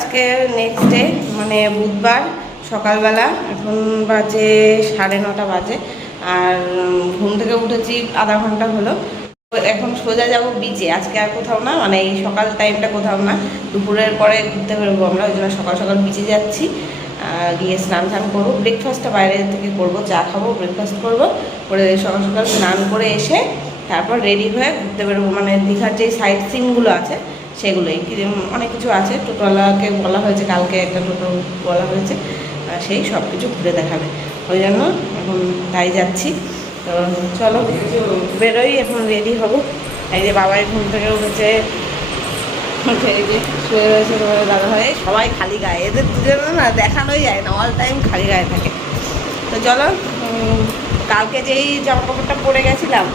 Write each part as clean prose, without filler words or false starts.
আজকে next day, মানে বুধবার সকালবেলা। এখন বাজে 9:30 বাজে। আর ঘুম থেকে উঠেছি আধা ঘন্টা হলো। এখন সোজা যাব বিচে। আজকে আর কোথাও না, মানে এই সকাল টাইমটা কোথাও না, দুপুরের পরে ঘুরতে বেরোবো আমরা। ওই জন্য সকাল সকাল বিচে যাচ্ছি। গিয়ে স্নান করবো। ব্রেকফাস্টটা বাইরে থেকে করবো, চা খাবো, ব্রেকফাস্ট করবো, করে সকাল সকাল স্নান করে এসে তারপর রেডি হয়ে ঘুরতে বেরোবো। মানে দীঘার যে সাইট সিনগুলো আছে সেগুলোই, অনেক কিছু আছে। টোটোওয়ালাকে বলা হয়েছে, কালকে একটা টোটো বলা হয়েছে, সেই সব কিছু ঘুরে দেখাবে। ওই জন্য এখন তাই যাচ্ছি। তো চলো বেরোই, এখন রেডি হবো। এই যে বাবাই ঘুম থেকে উঠেছে, এই যে শুয়ে রয়েছে তোমার দাদা ভাই। সবাই খালি গায়ে, এদের দুজনে না দেখানোই যায় না, অল টাইম খালি গায়ে থাকে। তো চলো, কালকে যেই জামা কাপড়টা পরে গেছিলাম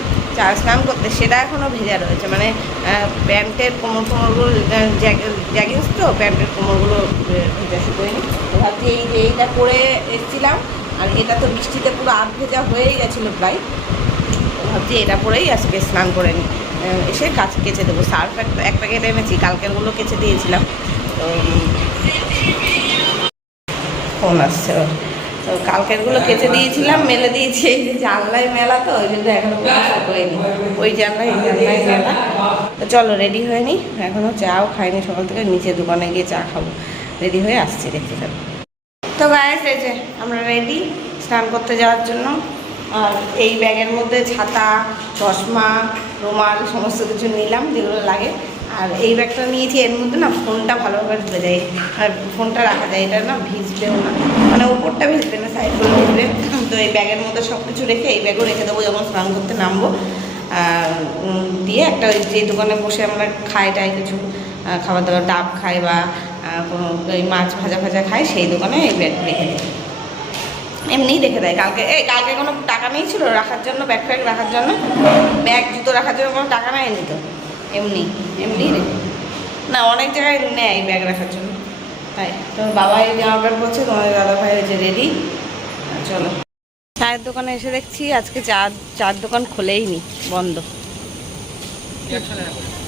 স্নান করতে, সেটা এখনও ভেজা রয়েছে। মানে প্যান্টের কোমরগুলো, জ্যাগিংস তো, প্যান্টের কোমরগুলো ভেজা শুকোয়নি। তো ভাবছি এই যে এইটা পরে এসেছিলাম, আর এটা তো বৃষ্টিতে পুরো আধ ভেজা হয়েই গেছিলো প্রায়। ভাবছি এটা পরেই আজকে স্নান করে নিই, এসে কেচে দেবো। সার্ফ এক প্যাকেট এনেছি, কালকেরগুলো কেচে দিয়েছিলাম। তো ফোন আসছে, তো কালকেরগুলো কেচে দিয়েছিলাম, মেলে দিয়েছি। এই যে জানলায় মেলা, তো ওই জন্য এখনো হয়নি, ওই জানলায় এই জানলায় মেলা। তো চলো রেডি হয়ে নিই। এখনও চাও খাইনি সকাল থেকে, নিচে দোকানে গিয়ে চা খাবো। রেডি হয়ে আসছি, দেখতে থাকবো। তো গায়ে এই যে আমরা রেডি স্নান করতে যাওয়ার জন্য। আর এই ব্যাগের মধ্যে ছাতা, চশমা, রুমাল সমস্ত কিছু নিলাম যেগুলো লাগে। আর এই ব্যাগটা নিয়েছি, এর মধ্যে না ফোনটা ভালোভাবে ঢুকে যায়, আর ফোনটা রাখা যায়। এটা না ভিজবেও না, মানে ওপরটা ভিজবে না, সাইডগুলো ভিজবে। তো এই ব্যাগের মধ্যে সব কিছু রেখে, এই ব্যাগও রেখে দেবো যখন স্নান করতে নামবো। দিয়ে একটা ওই যে দোকানে বসে আমরা খাই টাই কিছু খাবার দাবার, ডাব খাই বা কোনো ওই মাছ ভাজা খাই, সেই দোকানে এই ব্যাগ রেখে দিই। এমনিই রেখে দেয়। কালকে কোনো টাকা নেই ছিল রাখার জন্য, ব্যাগ ফ্যাগ রাখার জন্য, ব্যাগ জুতো রাখার জন্য কোনো টাকা নেয়নি। তো এমনি রেখে না, অনেক জায়গায় নেয় ব্যাগ রাখার জন্য। তাই তো বাবা এই জামা প্যান্ট পরছে, তোমাদের দাদা ভাই হয়েছে রেডি। চলো, চায়ের দোকানে এসে দেখছি আজকে চার দোকান খোলেই নি, বন্ধ।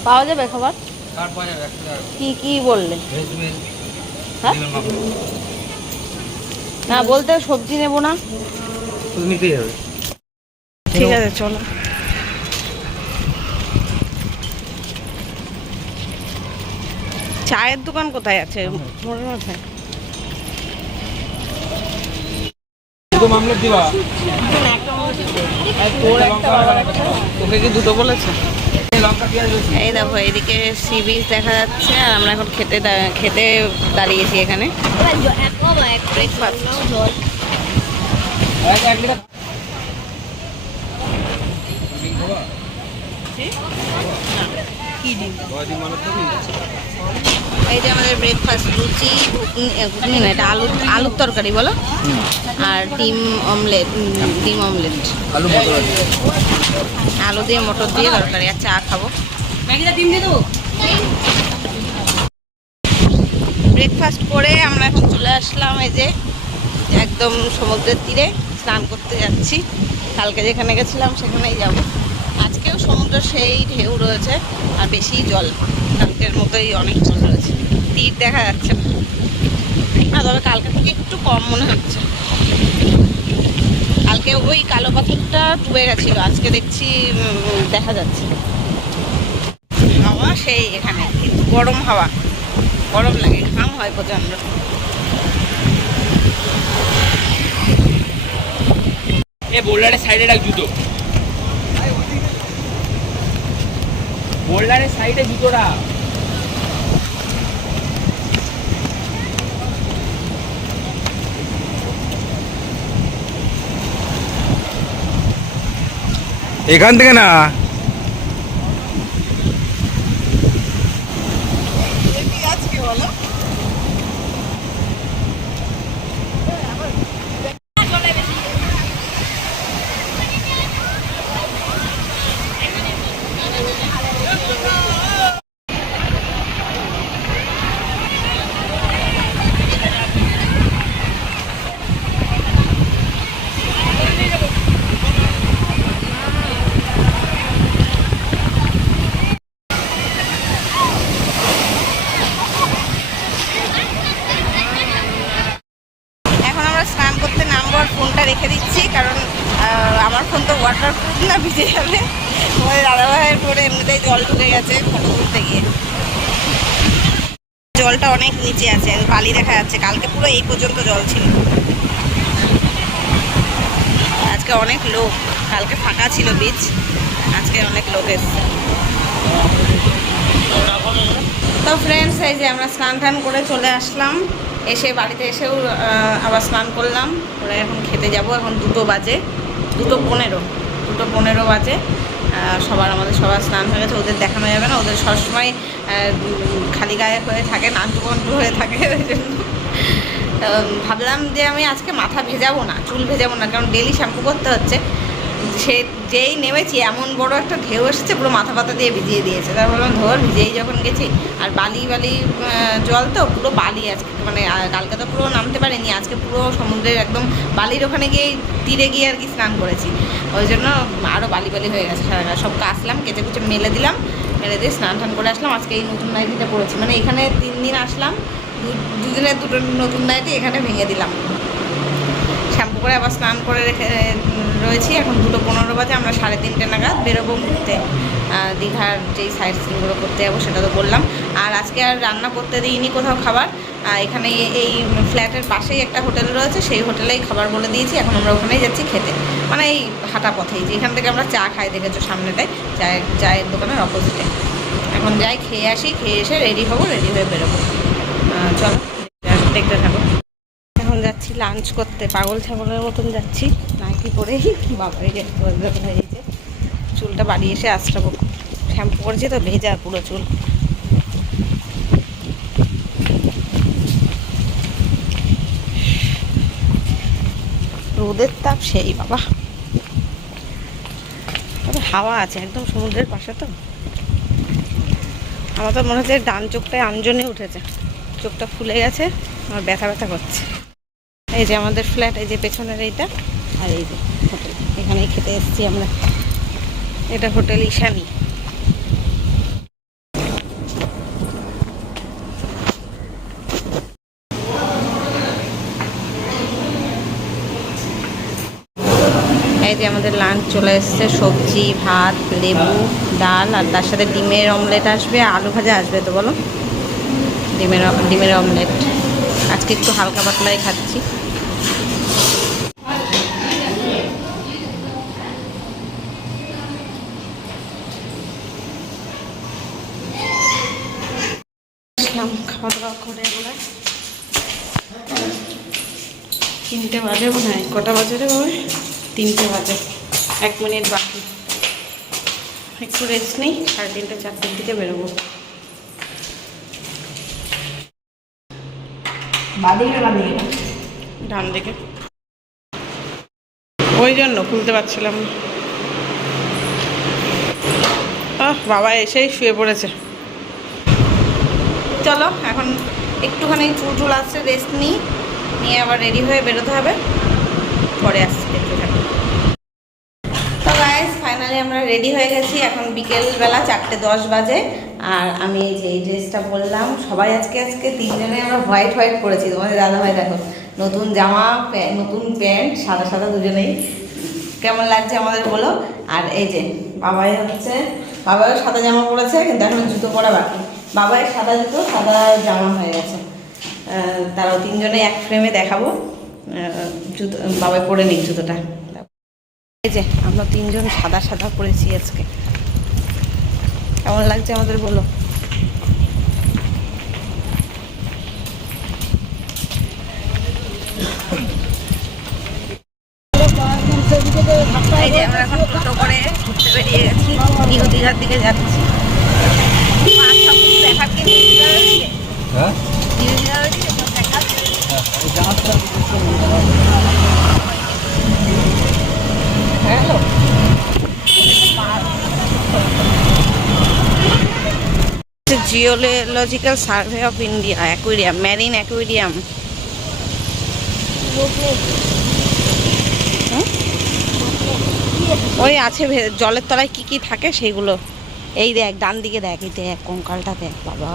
পাওয়া যাবে খাবার? কি বললে? হ্যাঁ না, বলতে সবজি নেবো না। ঠিক আছে চলো। চায়ের দোকান কোথায় আছে? মোড়ের মাথায়। তোকে কি দুটো বলেছে? এই দেখো, এইদিকে সি বিচ দেখা যাচ্ছে, আর আমরা এখন খেতে দাঁড়িয়েছি এখানে। ব্রেকফাস্ট। এই যে আমাদের ব্রেকফাস্ট, লুচি, ঘুগনি না, এটা আলুর তরকারি বলো, আর ডিম অমলেট, আলু দিয়ে মটর দিয়ে তরকারি, আর চা খাবো। ব্রেকফাস্ট করে আমরা এখন চলে আসলাম এই যে একদম সমুদ্রের তীরে, স্নান করতে যাচ্ছি। কালকে যেখানে গেছিলাম সেখানেই যাব। আজকেও সমুদ্র সেই ঢেউ রয়েছে, আর বেশি জল, কালকের মতোই অনেক জল রয়েছে। তীর দেখা যাচ্ছে না, তবে কালকে থেকে একটু কম মনে হচ্ছে। কালকে ওই কালো পাথরটা ডুবে গেছিলো, আজকে দেখছি দেখা যাচ্ছে। হাওয়া সেই এখানে, কিন্তু গরম হাওয়া, গরম লাগে, ঘাম হয় প্রচন্ড। বোল্ডারের সাইডে রাখ জুতো, বোল্ডারের সাইডে জুতোটা। এখান থেকে না, জল ঢুকে গেছে ফটো তুলতে গিয়ে। জলটা অনেক নিচে আছে, বালি দেখা যাচ্ছে। কালকে পুরো এই পর্যন্ত জল ছিল। আজকে অনেক লোক, কালকে ফাঁকা ছিল বিচ, আজকে অনেক লোক এসছে। তো ফ্রেন্ডস, এই যে আমরা স্নান টান করে চলে আসলাম। এসে বাড়িতে এসেও আবার স্নান করলাম, করে এখন খেতে যাব। এখন 2টো বাজে, 2:15 বাজে। আমাদের সবার স্নান হয়ে গেছে। ওদের দেখানো যাবে না, ওদের সবসময় খালি গায়ে হয়ে থাকে, নান্টু হয়ে থাকে। ওই জন্য ভাবলাম যে আমি আজকে মাথা ভেজাবো না, চুল ভেজাবো না, কারণ ডেলি শ্যাম্পু করতে হচ্ছে। সে যেই নেমেছি এমন বড় একটা ঢেউ এসেছে, পুরো মাথা পাতা দিয়ে ভিজিয়ে দিয়েছে। তার বললাম ধর, ভিজেই যখন গেছি। আর বালি জল তো, পুরো বালি আজকে, মানে কালকে তো পুরো নামতে পারিনি, আজকে পুরো সমুদ্রের একদম বালির ওখানে গিয়ে তীরে গিয়ে আর কি স্নান করেছি। ওই জন্য আরও বালি হয়ে গেছে সারা গা। সব কাচলাম, কেচে কুচে মেলে দিলাম, মেলে দিয়ে স্নান টান করে আসলাম। আজকে এই নতুন নাইটিটা পরেছি, মানে এখানে 3 দিন আসলাম, দুদিনের 2টো নতুন নাইটি এখানে ভেঙে দিলাম। শ্যাম্পু করে আবার স্নান করে রয়েছি। এখন 2:15 বাজে। আমরা 3:30 নাগাদ বেরোবো ঘুরতে, দীঘার যেই সাইড সিনগুলো করতে যাবো সেটা তো বললাম। আর আজকে আর রান্না করতে দিইনি কোথাও খাবার। এখানে এই ফ্ল্যাটের পাশেই একটা হোটেল রয়েছে, সেই হোটেলেই খাবার বলে দিয়েছি। এখন আমরা ওখানেই যাচ্ছি খেতে, মানে এই হাঁটা পথেই, যেখান থেকে আমরা চা খাই দেখেছো সামনেটাই, চায়ের দোকানের অপোজিটে। এখন যাই, খেয়ে আসি, খেয়ে এসে রেডি হবো, রেডি হয়ে বেরোবো। চলো দেখতে থাকো। এখন যাচ্ছি লাঞ্চ করতে, পাগল ছাগলের মতন যাচ্ছি নাইটি পরেই। বাবাই হয়েছে, চুলটা বাড়ি এসে আসটাবো। শ্যাম্পু করেছি তো, ভেজা পুরো চুল। রোদের তাপ সেই বাবা, তবে হাওয়া আছে একদম সমুদ্রের পাশে তো। আমার তো মনে হচ্ছে ডান চোখটায় আমজনে উঠেছে, চোখটা ফুলে গেছে, আমার ব্যথা করছে। এই যে আমাদের ফ্ল্যাট, এই যে পেছনের এইটা, আর এই যে হোটেল, এখানেই খেতে এসেছি আমরা। এটা হোটেল ঈশানী। এই যে আমাদের লাঞ্চ চলে এসছে, সবজি, ভাত, লেবু, ডাল, আর তার সাথে ডিমের অমলেট আসবে, আলু ভাজা আসবে। তো বলো, ডিমের অমলেট। আজকে একটু হালকা পাতলাই খাচ্ছি। খাওয়া দাওয়া করে আমরা 3টে বাজে মনে হয়। কটা বাজে রে বাবা? 3টে বাজে, 1 মিনিট বাকি। একটু রেস্ট নেই, 3:30 4টের দিকে বেরোবো। ডান দিকে, ওই জন্য খুলতে পারছিলাম না। বাবা এসেই শুয়ে পড়েছে। চলো এখন একটুখানি চুল আসছে, রেস্ট নিয়ে আবার রেডি হয়ে বেরোতে হবে। পরে আসছি, দেখতে থাকো। তো গাইস, ফাইনালি আমরা রেডি হয়ে গেছি। এখন বিকেলবেলা 4:10 বাজে। আর আমি এই ড্রেসটা বললাম, সবাই আজকে 3জনে আমরা হোয়াইট পরেছি। তোমাদের দাদাভাই দেখো, নতুন জামা, নতুন প্যান্ট, সাদা দুজনেই। কেমন লাগছে আমাদের বলো। আর এই যে বাবাইও সাদা জামা পরেছে, কিন্তু এখন জুতো পরা বাকি। বাবাইয়ের সাদা জুতো, সাদা জামা হয়ে গেছে। তারাও 3জনে এক ফ্রেমে দেখাবো। জুতো বাবাই পরে নিক জুতোটা। এই যে আমরা 3জন সাদা পরেছি আজকে। কেমন লাগছে আমাদের বলো। এই যে আমরা এখন টোটো করে ঘুরতে বেরিয়ে গেছি, নিউ দীঘার দিকে যাচ্ছি। দেখার কি hello, geological survey of India, aquarium, marine aquarium. ওই আছে জলের তলায় কি থাকে সেইগুলো। এই দেখ, ডান দিকে দেখ, এই দেখ কঙ্কালটা দেখ বাবা,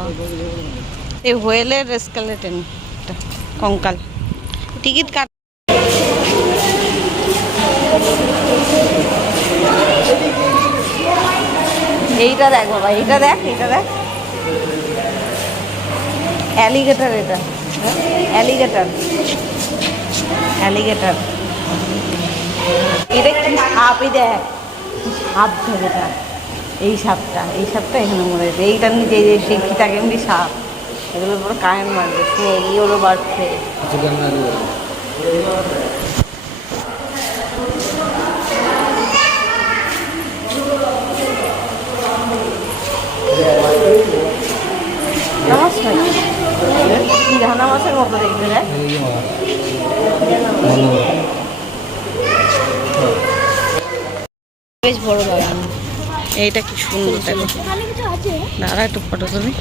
এই হোয়েলের স্কেলেটন কঙ্কাল। টিকিট কাট। এইটা দেখ বাবা, এইটা দেখ, এইটা দেখ, অ্যালিগেটর, এটা অ্যালিগেটর, অ্যালিগেটর। এটা কি সাপই দেখ, সাপ ধরে এটা, এই সাপটা, এই সাপটা এখানে মরেছে। এইটার নিচে এই যে সেই খিটাকেমড়ি সাপ, এগুলোর পুরো কারেন্ট মারবে, স্নেক ইয়েলো বাড়ছে। নমস্কার, কি জানা মাছের মতো দেখতে দেখ। বেশ বড় বাগান, এইটা কি সুন্দর দেখো। দাঁড়া একটু ফটো তুলি।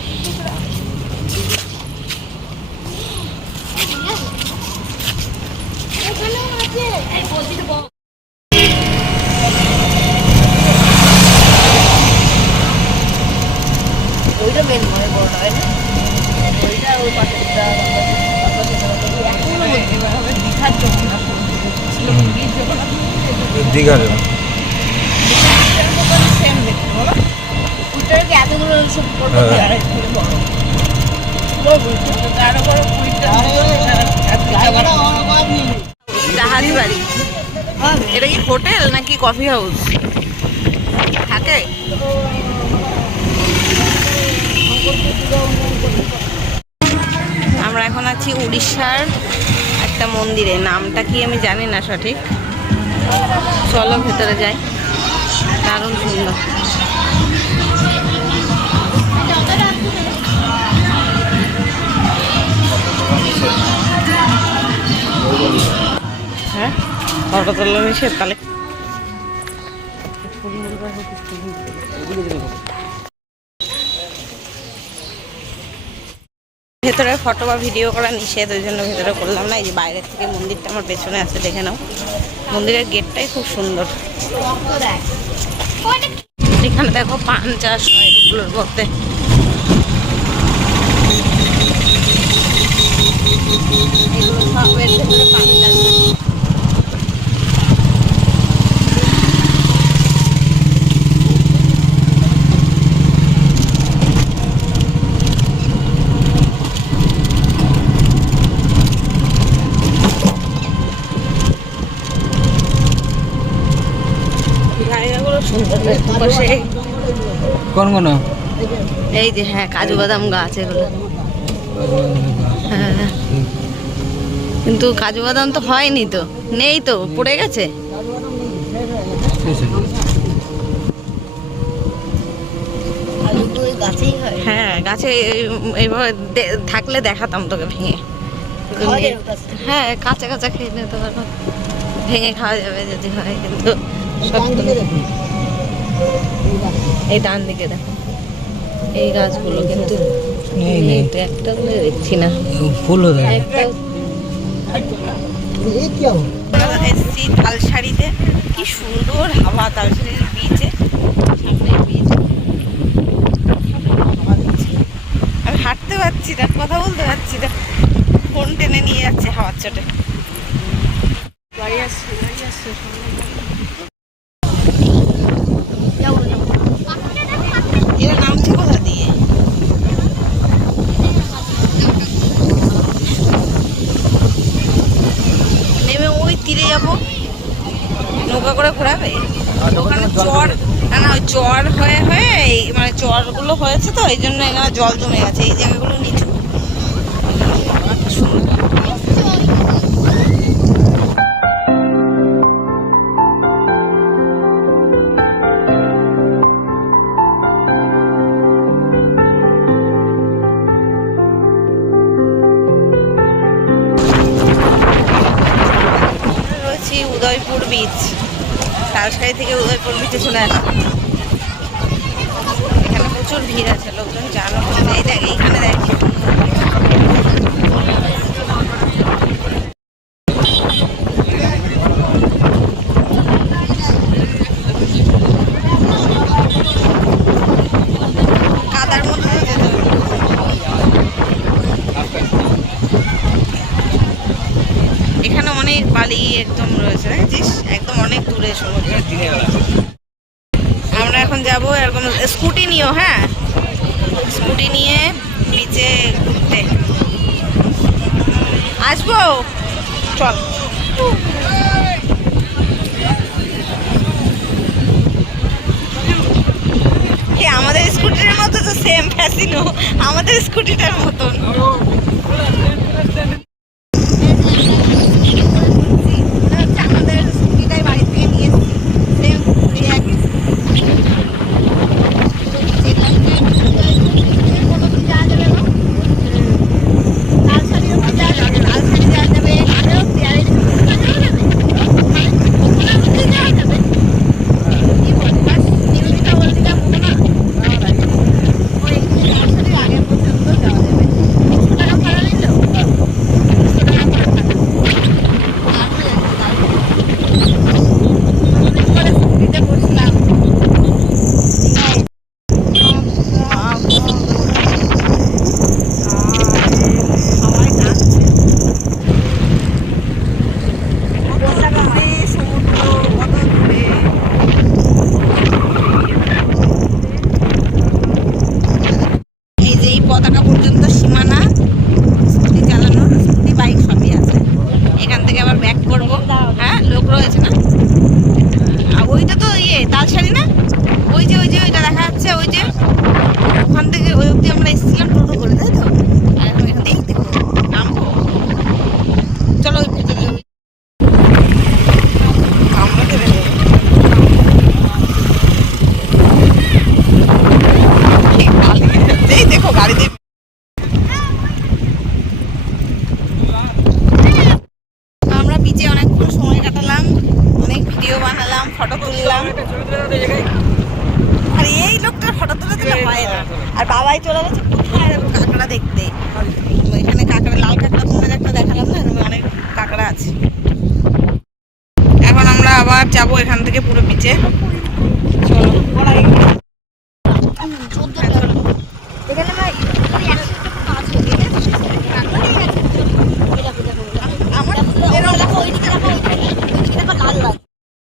ওইটা বেশ বড় হয় না, ওইটা ওই পাশেরটা দীঘার জগন্নাথ দীঘার সেম দেখতে বলো, ওইটার কি এতগুলো সব বড় জাহাজ বাড়ি। এটা কি হোটেল নাকি কফি হাউস থাকে? আমরা এখন আছি উড়িষ্যার একটা মন্দিরে, নামটা কি আমি জানি না সঠিক। চলো ভেতরে যাই, দারুণ সুন্দর। হ্যাঁ, ফটো তোলা নিষেধ তাহলে। ভেতরে ফটো বা ভিডিও করা নিষেধ, ওই জন্য ভেতরে করলাম না। এই যে বাইরের থেকে মন্দিরটা আমার পেছনে আছে, দেখে নাও। মন্দিরের গেটটাই খুব সুন্দর। এখানে দেখো পান চাষ হয় এগুলোর মধ্যে। এগুলো সব এর ভেতরে পান চাষ হয়। কোন কোন? এই যে হ্যাঁ, কাজু বাদাম গাছ এগুলো। হ্যাঁ, কিন্তু কাজু বাদাম তো হয়নি, তো নেই, তো পড়ে গেছে। হ্যাঁ, গাছে এইভাবে থাকলে দেখাতাম তোকে ভেঙে। হ্যাঁ, কাঁচা কাঁচা খেয়ে নিতে পারবো, ভেঙে খাওয়া যাবে যদি হয়। কিন্তু এই ডান দিকে দেখো এই গাছগুলো, কিন্তু একটা দেখছি না ফুল। এসছি তালসারিতে, কি সুন্দর হাওয়া। তালসারির বিচে, সামনে বিচ, আমি হাঁটতে পারছি না, কথা বলতে পারছি না, ফোন টেনে নিয়ে যাচ্ছে হাওয়ার চোটে। গাড়ি আসছে, গাড়ি আসছে। এরা নামছে কোথা দিয়ে? নেমে ওই তীরে যাবো, নৌকা করে ঘোরাবে। ওখানে চর, না না, ওই চর হয়ে হয়ে মানে চরগুলো হয়েছে, তো এই জন্য এখানে জল জমে গেছে। এই জায়গাগুলো নিচু, সুন্দর। উদয়পুর বিচ, তালসারি থেকে উদয়পুর বিচে চলে আসলাম। এখানে প্রচুর ভিড় আছে, লোকজন জানো। এই দেখ, এইখানে দেখ, কাদার মধ্যে যেতে হবে। এখানে অনেক বালি একদম রয়েছে, দেখছিস, একদম অনেক দূরে সমুদ্র। আমরা এখন যাবো এরকম স্কুটি হ্যাঁ, স্কুটি নিয়ে বিচে ঘুরতে আসবো। চল। আমাদের স্কুটির মতো তো সেম ফ্যাসিনো, আমাদের স্কুটিটার মতন। আমাদের স্কুটিটাই বাড়ি থেকে নিয়ে সেম একই। পতাকা পর্যন্ত সীমানা, স্কুটি চালানো, স্কুটি বাইক সবই আছে। এখান থেকে আবার ব্যাক করবো। হ্যাঁ, লোক রয়েছে না? ওইটা তো তালসারি না? ওই যে ওইটা দেখা যাচ্ছে, ওই যে ওখান থেকে ওই অব্দি আমরা এসেছিলাম টোটো করে, তাই তো? আর এখন এখান থেকে দেখো নামবো। চলো ওই ভেতরে আমরা দেবে। এই দেখো গাড়ি দিয়ে আমরা বিচে অনেকক্ষণ সময় কাটালাম, অনেক ভিডিও বানালাম, ফটো তুললাম। আর এই লোকটার ফটো তুলে দিলে হয় না। আর বাবাই চলে গেছে কোথায় কাঁকড়া দেখতে। এখানে কাঁকড়া, লাল কাঁকড়া তোমাদের একটা দেখালাম না, এখানে অনেক কাঁকড়া আছে। এখন আমরা আবার যাবো এখান থেকে পুরো বিচে। চলো।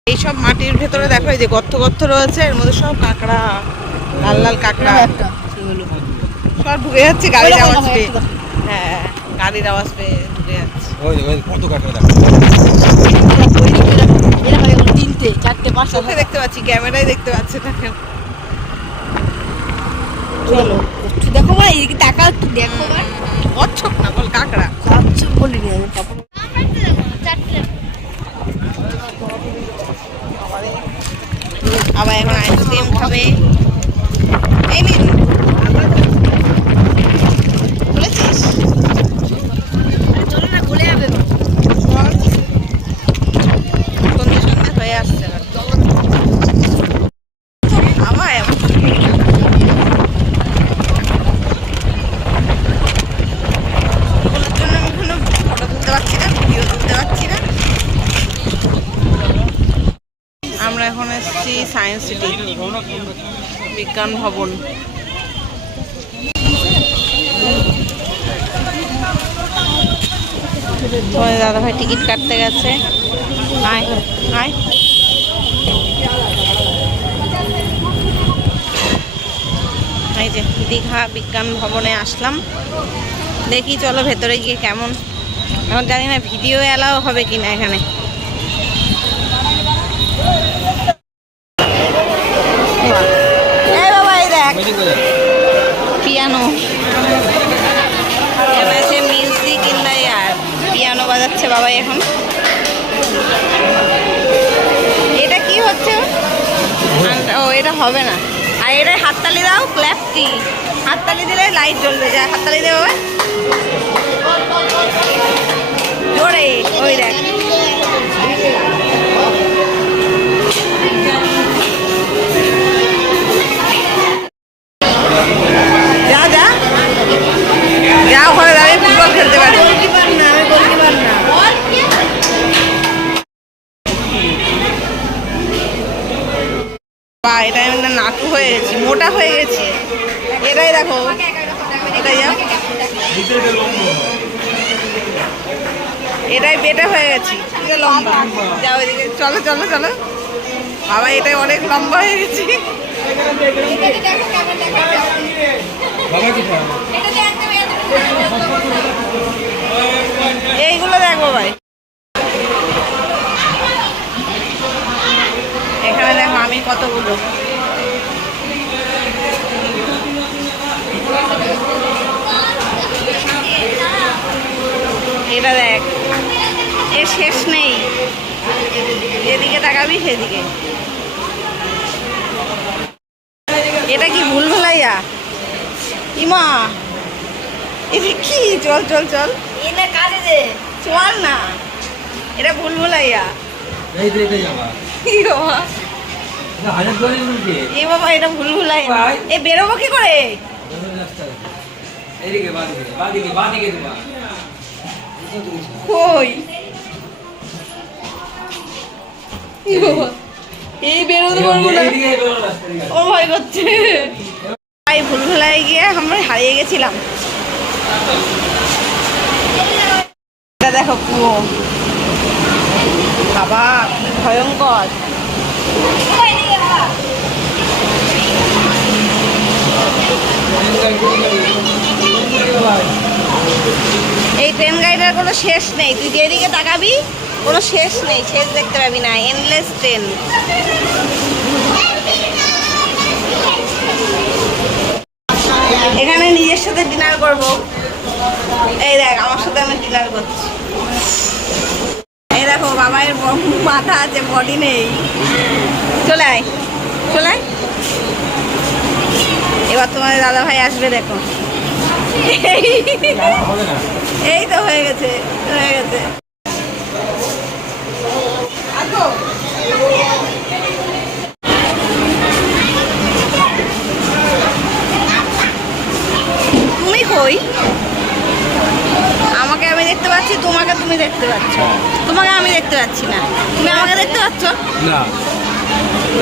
এইসব মাটির ভেতরে দেখো, এই যে গর্ত গর্ত রয়েছে, এর মধ্যে সব কাঁকড়া, লাল লাল কাঁকড়া সব ঢুকে যাচ্ছে গাড়ির আওয়াজ পেয়ে। হ্যাঁ, গাড়ির আওয়াজ পেয়ে ঢুকে যাচ্ছে। কত কাঁকড়া দেখো, তিনটে চারটে পাঁচটা চোখে দেখতে পাচ্ছি, ক্যামেরায় দেখতে পাচ্ছে তাকে। চলো দেখো ভাই, এদিকে টাকা একটু দেখো ভাই। কচ্ছপ না, বল কাঁকড়া। আচ্ছা বলিনি আমি পাপা। আবার এখন আইসক্রিম খাবে। এই নিন, বলেছিস? চলো না, গলে যাবে। সন্ধ্যে সন্ধ্যে হয়ে আসছে এবার। আবার এমন জন্য আমি কোনো ফটো তুলতে পারছি না, ভিডিও তুলতে পারছি না। আমরা এখন এসেছি সায়েন্স সিটি, বিজ্ঞান ভবন। তোমার দাদা ভাই টিকিট কাটতে গেছে। আয় আয়। এই যে দীঘা বিজ্ঞান ভবনে আসলাম। দেখি চলো ভেতরে গিয়ে কেমন। এখন জানি না ভিডিও অ্যালাও হবে কিনা এখানে। এই বাবা, এই দেখ piano. Music in the air, piano বাজাচ্ছে বাবাই এখন। এটা কি হচ্ছে? ও, এটা হবে না। আর এটা হাততালি দাও, ক্ল্যাপ কি? হাততালি দিলে লাইট জ্বলবে। যা হাততালি দেবে বাবা জোরে। ওই দেখ, যা যা যা, ওখানে দাঁড়িয়ে ফুটবল খেলতে পারে। গোলকিপার না, আমি গোলকিপার না। বা এটা আমি নাটু হয়ে গেছি, মোটা হয়ে গেছি। এটাই দেখো, এটাই যাও, এটাই বেটা হয়ে গেছি, লম্বা। যাও এদিকে, চলো চলো চলো বাবা, এটাই অনেক লম্বা হয়ে গেছি। বাবা কি খায়? এইগুলো দেখবো ভাই। এখানে দেখো আমি কতগুলো এটা দেখ, এর শেষ নেই, যেদিকে তাকাবি সেদিকে। এটা কি ভুল ভুলাইয়া ইমা, এটা কি? চল চল চল, এনে কাজে যে চল না, এটা ভুল ভুলাইয়া। এই দে যাবা। কি বাবা, না হাজার ধরে বলছি। এ বাবা এটা ভুল ভুলাইয়া। ভাই। এ বেরোবো কি করে? এইদিকে বাদিকে বাদিকে বাদিকে দিবা। কই কি বাবা, এই বেরোতে পারবো না, এইদিকে বেরো রাস্তা দিকে। ও ভয় করছে। ভাই ভুল ভুলাই গিয়ে আমরা হারিয়ে গেছিলাম। এটা দেখো কুয়ো, বাবা কি ভয়ঙ্কর। এই ট্রেন গাড়িটার কোনো শেষ নেই, তুই যেদিকে তাকাবি কোনো শেষ নেই, শেষ দেখতে পাবি না, এন্ডলেস ট্রেন। এখানে নিজের সাথে ডিনার করব। এই দেখ আমার সাথে আমি ডিনার করছি। এই দেখো বাবাইয়ের মাথা আছে, বডি নেই। চলে আয় চলে আয়। এবার তোমাদের দাদা ভাই আসবে দেখো। এই তো হয়ে গেছে হয়ে গেছে। তুমি কই? আমাকে আমি দেখতে পাচ্ছি, তোমাকে তুমি দেখতে পাচ্ছ, তোমাকে আমি দেখতে পাচ্ছি না। তুমি আমাকে দেখতে পাচ্ছ? না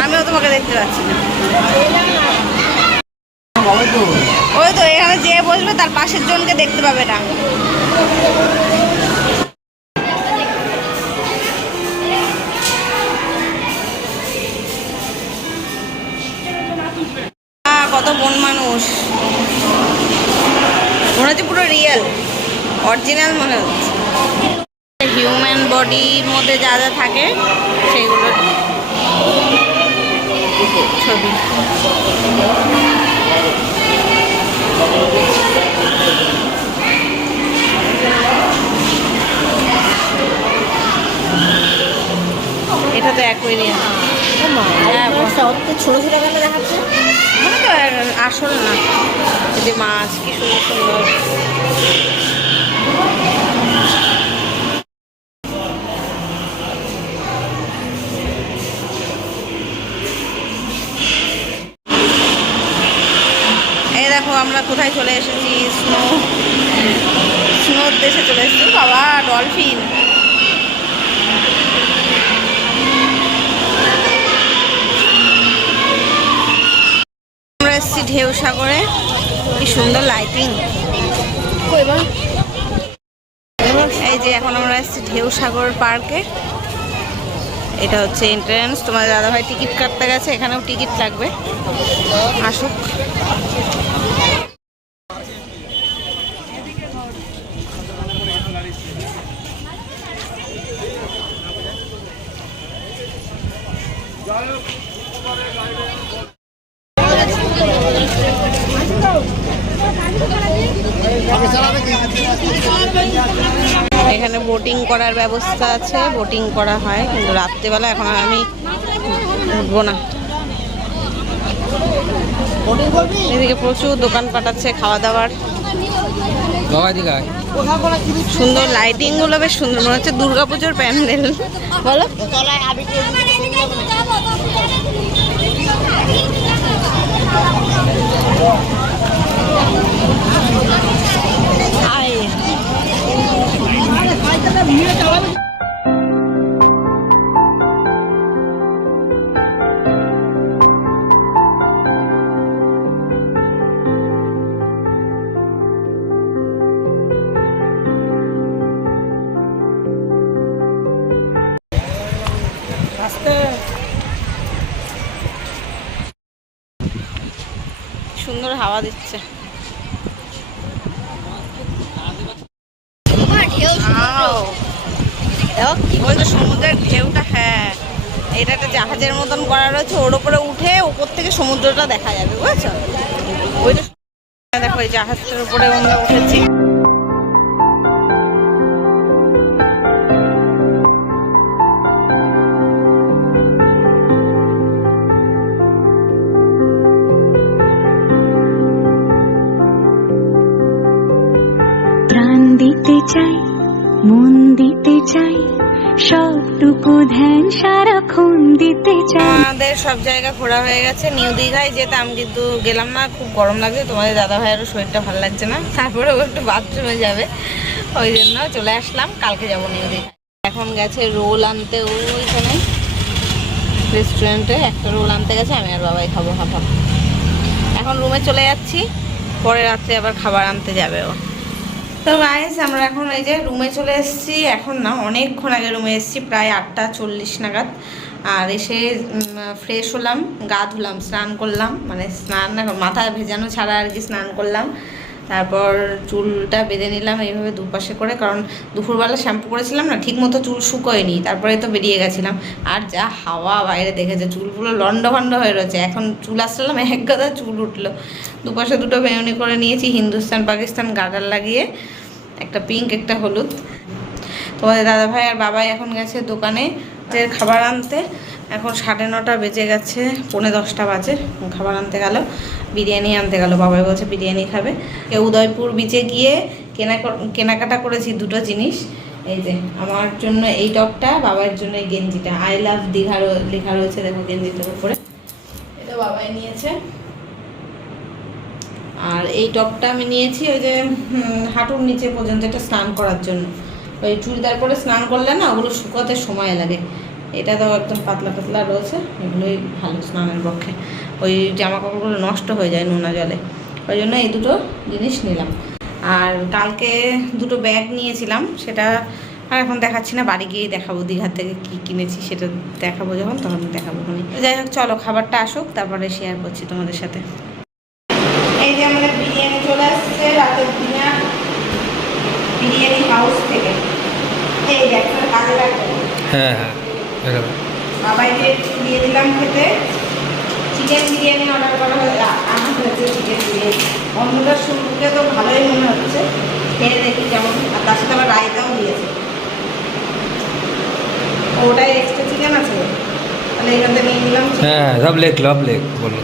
আমিও তোমাকে দেখতে পাচ্ছি না। বাবা তো ওই তো এখানে যে বসবে তার পাশের জনকে দেখতে পাবে না। কত বন মানুষ, মনে হচ্ছে পুরো রিয়েল অরিজিনাল মনে হচ্ছে। হিউম্যান বডির মধ্যে যা যা থাকে সেগুলোর ছবি। এটা তো অ্যাকোয়ারিয়াম। হ্যাঁ ছোট ছোট গালে দেখাচ্ছে। মানে তো আসল না, এই যে মাছ কি সুন্দর সুন্দর। এই দেখো আমরা কোথায় চলে এসেছি, স্নোর দেশে চলে এসেছি। বাবা ডলফিন, আমরা এসেছি ঢেউ সাগরে। কি সুন্দর লাইটিং। এই যে এখন আমরা এসেছি ঢেউ সাগর পার্কে। এটা হচ্ছে এন্ট্রান্স। তোমার দাদাভাই টিকিট কাটতে গেছে, এখানেও টিকিট লাগবে, আসুক। এখানে বোটিং করার ব্যবস্থা আছে, বোটিং করা হয়, কিন্তু রাত্রেবেলা এখন আর আমি উঠবো না। এদিকে প্রচুর দোকানপাট আছে খাওয়া দাওয়ার। বাবা দিকে আয়। সুন্দর লাইটিং গুলো, বেশ সুন্দর, মনে হচ্ছে দুর্গাপুজোর প্যান্ডেল। বলো হাওয়া দিচ্ছে। ওই তো সমুদ্রের ঢেউটা, হ্যাঁ এটা একটা জাহাজের মতন করা রয়েছে, ওর উপরে উঠে উপর থেকে সমুদ্রটা দেখা যাবে, বুঝেছো? ওইটা দেখো এই জাহাজটার উপরে আমরা উঠেছি। প্রাণ দিতে চাই, মন দিতে চাই, সবটুকু ধ্যান সারাক্ষণ দিতে চাই। আমাদের সব জায়গা ঘোরা হয়ে গেছে। নিউ দীঘায় যেতাম কিন্তু গেলাম না, খুব গরম লাগছে। তোমাদের দাদা ভাইয়েরও শরীরটা ভালো লাগছে না, তারপরে ও একটু বাথরুমে যাবে, ওই জন্য চলে আসলাম। কালকে যাবো নিউ দীঘায়। এখন গেছে রোল আনতে, ওইখানে রেস্টুরেন্টে একটা রোল আনতে গেছে, আমি আর বাবাই খাবো হাফ হাফ। এখন রুমে চলে যাচ্ছি, পরে রাত্রে আবার খাবার আনতে যাবে ও। তো গাইস আমরা এখন এই যে রুমে চলে এসেছি। এখন না, অনেকক্ষণ আগে রুমে এসেছি, প্রায় 8:40 নাগাদ। আর এসে ফ্রেশ হলাম, গা ধুলাম, স্নান করলাম, মানে স্নান না, মাথা ভেজানো ছাড়া আর কি স্নান করলাম। তারপর চুলটা বেঁধে নিলাম এইভাবে দুপাশে করে, কারণ দুপুরবেলা শ্যাম্পু করেছিলাম না, ঠিক মতো চুল শুকোয়নি, তারপরে তো বেরিয়ে গেছিলাম। আর যা হাওয়া বাইরে দেখেছে, চুলগুলো লন্ডভন্ড হয়ে রয়েছে। এখন চুল আসলাম, এক গাদা চুল উঠলো। দুপাশে দুটো বেনুনি করে নিয়েছি, হিন্দুস্তান পাকিস্তান গার্ডার লাগিয়ে, একটা পিঙ্ক একটা হলুদ। তোমাদের দাদাভাই আর বাবাই এখন গেছে দোকানে যে খাবার আনতে। এখন 9:30 বেজে গেছে, 9:45 বাজে। খাবার আনতে গেল, বিরিয়ানি আনতে গেল। বাবাই বলছে বিরিয়ানি খাবে। উদয়পুর বিচে গিয়ে কেনাকাটা করেছি দুটো জিনিস। এই যে আমার জন্য এই টপটা, বাবার জন্য এই গেঞ্জিটা। আই লাভ দীঘা লেখা রয়েছে, দেখো গেঞ্জিটার উপরে। এটা বাবাই নিয়েছে। আর এই টপটা আমি নিয়েছি ওই যে হাঁটুর নিচে পর্যন্ত, এটা স্নান করার জন্য। ওই চুড়িদার পরে স্নান করলে না ওগুলো শুকোতে সময় লাগে। এটা তো একদম পাতলা পাতলা রয়েছে, এগুলোই ভালো স্নানের পক্ষে। ওই জামা কাপড়গুলো নষ্ট হয়ে যায় নোনা জলে, ওই জন্য এই দুটো জিনিস নিলাম। আর কালকে দুটো ব্যাগ নিয়েছিলাম, সেটা আর এখন দেখাচ্ছি না, বাড়ি গিয়েই দেখাবো দীঘা থেকে কী কিনেছি, সেটা দেখাবো যখন, তখন দেখাবো। যাই হোক চলো খাবারটা আসুক, তারপরে শেয়ার করছি তোমাদের সাথে। এই যে আমাদের বিরিয়ানি চলে আসছে, রাতের ডিনার বিরিয়ানি হাউস থেকে। এই যে একটা কাজে রাখবো, হ্যাঁ হ্যাঁ বাবাইকে দিয়ে দিলাম খেতে। চিকেন বিরিয়ানি অর্ডার করা আনা হয়েছে, চিকেন বিরিয়ানি। অন্যটা শুরুতে তো ভালোই মনে হচ্ছে, খেয়ে দেখি যেমন। আর তার সাথে আবার রায়তাও দিয়েছে। ওটাই এক্সট্রা চিকেন আছে, তাহলে এখান থেকে নিয়ে নিলাম। হ্যাঁ সব লেখ বললো।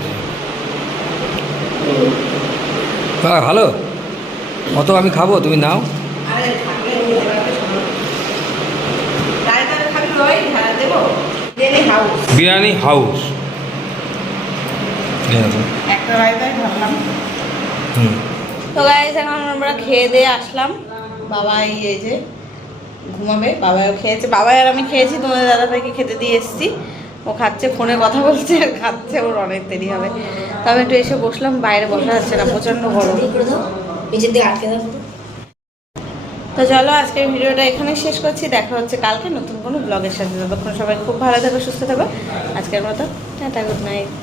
হ্যাঁ ভালো, অত আমি খাবো, তুমি নাও। আরে থাকলে রায়তা খাবি, ওই দেবো বিরিয়ানি হাউস। একটা রায়তাই ভাবলাম। তো গাইস এখন আমরা খেয়ে দিয়ে আসলাম। বাবাই এই যে ঘুমাবে, বাবাও খেয়েছে, বাবাই আর আমি খেয়েছি। তোমাদের দাদাভাইকে খেতে দিয়ে এসেছি, ও খাচ্ছে, ফোনে কথা বলছে আর খাচ্ছে, ওর অনেক দেরি হবে। তবে একটু এসে বসলাম, বাইরে বসা যাচ্ছে না, প্রচণ্ড গরম। তো চলো আজকের ভিডিওটা এখানেই শেষ করছি। দেখা হচ্ছে কালকে নতুন কোনো ব্লগের সাথে। ততক্ষণ সবাই খুব ভালো থাকো, সুস্থ থাকো। আজকের মতো টাটা, গুড নাইট।